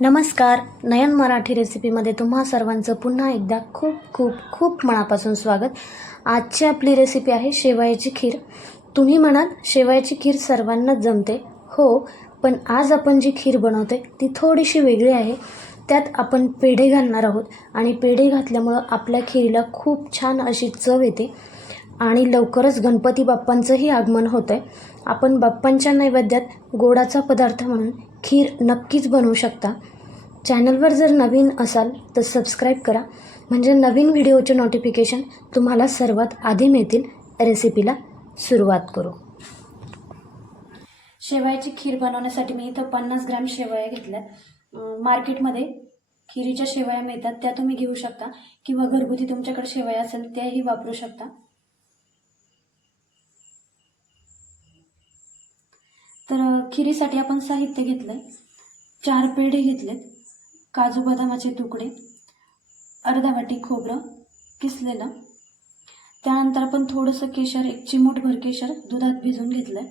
नमस्कार. नयन मराठी रेसिपीमध्ये तुम्हा सर्वांचं पुन्हा एकदा खूप खूप खूप मनापासून स्वागत. आजची आपली रेसिपी आहे शेवयाची खीर. तुम्ही म्हणाल शेवयाची खीर सर्वांनाच जमते. हो पण आज आपण जी खीर बनवते ती थोडीशी वेगळी आहे. त्यात आपण पेढे घालणार आहोत. आणि पेढे घातल्यामुळं आपल्या खीरीला खूप छान अशी चव येते. आणि लवकरच गणपती बाप्पांचंही आगमन होतं आहे आपण बाप्पांच्या नैवेद्यात गोडाचा पदार्थ म्हणून खीर नक्कीच बनवू शकता. चॅनलवर जर नवीन असाल तर सबस्क्राईब करा. म्हणजे नवीन व्हिडिओचे नोटिफिकेशन तुम्हाला सर्वात आधी मिळतील. रेसिपीला सुरुवात करू. शेवयाची खीर बनवण्यासाठी मी इथं पन्नास ग्रॅम शेवया घेतल्यात. मार्केटमध्ये खिरीच्या शेवया मिळतात. त्या तुम्ही घेऊ शकता. किंवा घरगुती तुमच्याकडे शेवया असेल त्याही वापरू शकता. तर खिरीसाठी आपण साहित्य घेतलं आहे चार पेढे घेतलेत. काजू बदामाचे तुकडे. अर्धा वाटी खोबरं किसलेलं. त्यानंतर आपण थोडंसं केशर एक चिमूटभर केशर दुधात भिजवून आहे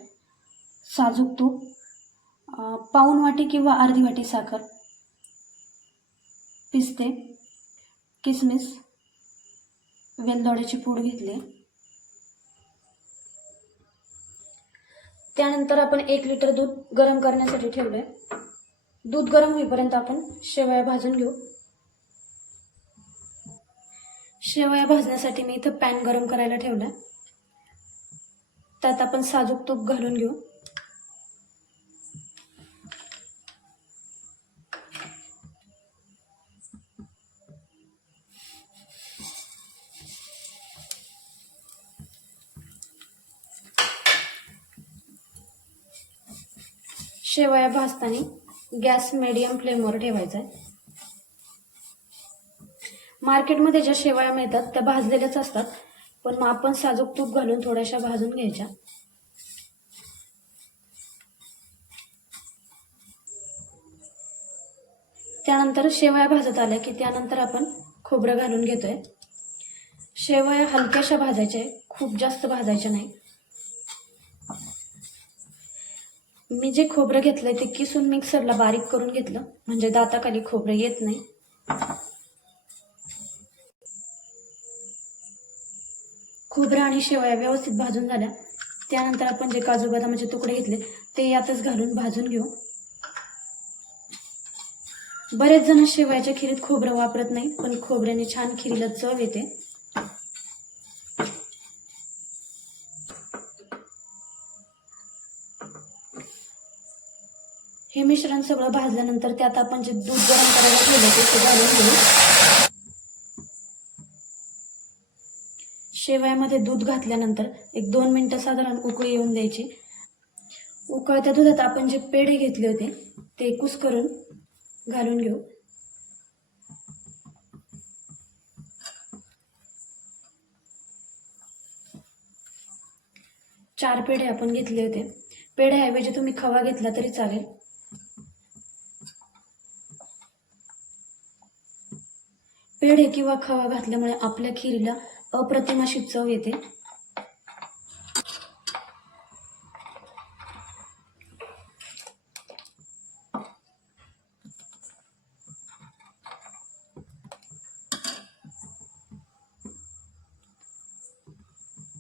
साजूक तूप. पाऊण वाटी किंवा अर्धी वाटी साखर. पिस्ते. किसमिस. वेलदोड्याची पूड घेतली. त्यानंतर आपण एक लिटर दूध गरम करण्यासाठी ठेवलंय. दूध गरम होईपर्यंत आपण शेवया भाजून घेऊ. शेवया भाजण्यासाठी मी इथं पॅन गरम करायला ठेवलाय. त्यात आपण साजूक तूप घालून घेऊ. शेवया भाजताना गॅस मिडियम फ्लेमवर ठेवायचा आहे. मार्केटमध्ये ज्या शेवया मिळतात त्या भाजलेल्याच असतात. पण मग आपण साजूक तूप घालून थोड्याशा भाजून घ्यायच्या. त्यानंतर शेवया भाजत आल्या की त्यानंतर आपण खोबरं घालून घेतोय. शेवया हलक्याशा भाजायच्या आहे खूप जास्त भाजायच्या नाही मी जे खोबरं घेतलंय ते किसून मिक्सरला बारीक करून घेतलं. म्हणजे दाताखाली खोबरं येत नाही. खोबरं आणि शेवया व्यवस्थित भाजून झाल्या. त्यानंतर आपण जे काजू बदामाचे तुकडे घेतले ते यातच घालून भाजून घेऊ. बरेच जण शेवयाच्या खिरीत खोबरं वापरत नाही पण खोबऱ्याने छान खिरीला चव येते. हे मिश्रण सगळं भाजल्यानंतर त्यात आपण जे दूध गरम करायला ठेवलं ते घालून घेऊ. शेवयामध्ये दूध घातल्यानंतर एक दोन मिनटं साधारण उकळी येऊन द्यायची. उकळत्या दुधात आपण जे पेढे घेतले होते ते कुस करून घालून घेऊ. चार पेढे आपण घेतले होते. पेढ्याऐवजी तुम्ही खवा घेतला तरी चालेल. पेढे किंवा खवा घातल्यामुळे आपल्या खिरीला अप्रतिम अशी चव येते.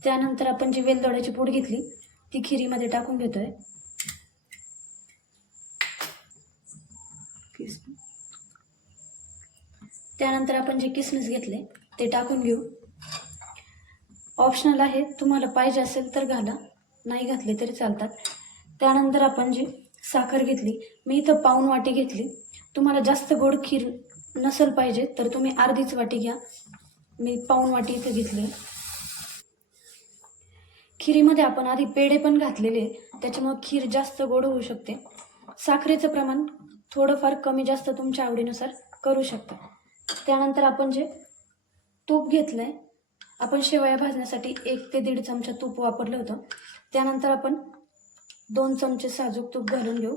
त्यानंतर आपण जी वेलदोड्याची पूड घेतली ती खिरीमध्ये टाकून घेतोय. त्यानंतर आपण जे किसमिस घेतले ते टाकून घेऊ. ऑप्शनल आहे तुम्हाला पाहिजे असेल तर घाला नाही घातले तरी चालतात. त्यानंतर आपण जी साखर घेतली मी इथं पाऊन वाटी घेतली. तुम्हाला जास्त गोड खीर नसेल पाहिजे तर तुम्ही अर्धीच वाटी घ्या. मी पाऊन वाटी इथं घेतली. खिरीमध्ये आपण आधी पेढे पण घातलेले त्याच्यामुळे खीर जास्त गोड होऊ शकते. साखरेचं प्रमाण थोडंफार कमी जास्त तुमच्या आवडीनुसार करू शकता. त्यानंतर आपण जे तूप घेतलंय आपण शेवया भाजण्यासाठी एक ते दीड चमचा तूप वापरलं होतं. त्यानंतर आपण दोन चमचे साजूक तूप घालून घेऊ.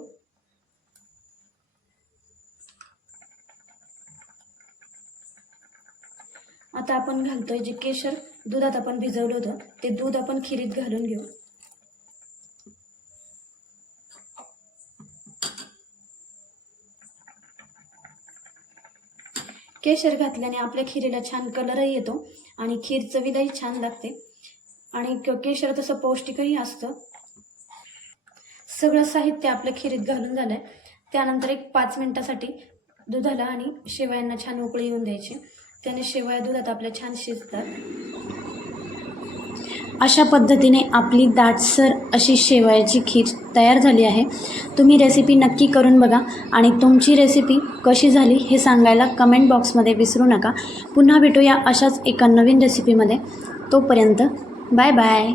आता आपण घालतोय जे केशर दुधात आपण भिजवलं होतं ते दूध आपण खिरीत घालून घेऊ. केशर घातल्याने आपल्या खिरीला छान कलरही येतो आणि खीर चवीलाही छान लागते. आणि क- केशर तसं पौष्टिकही असतं. सगळं साहित्य आपल्या खिरीत घालून झालं आहे त्यानंतर एक पाच मिनिटासाठी दुधाला आणि शेवयांना छान उकळी येऊन द्यायची. त्याने शेवया दुधात आपल्या छान शिजतात. अशा पद्धतीने आपली दाटसर अशी शेवयाची खीर तयार झाली आहे. तुम्ही रेसिपी नक्की करून बघा आणि तुमची रेसिपी कशी झाली हे सांगायला कमेंट बॉक्समध्ये विसरू नका. पुन्हा भेटूया अशाच एका नवीन रेसिपीमध्ये तोपर्यंत बाय बाय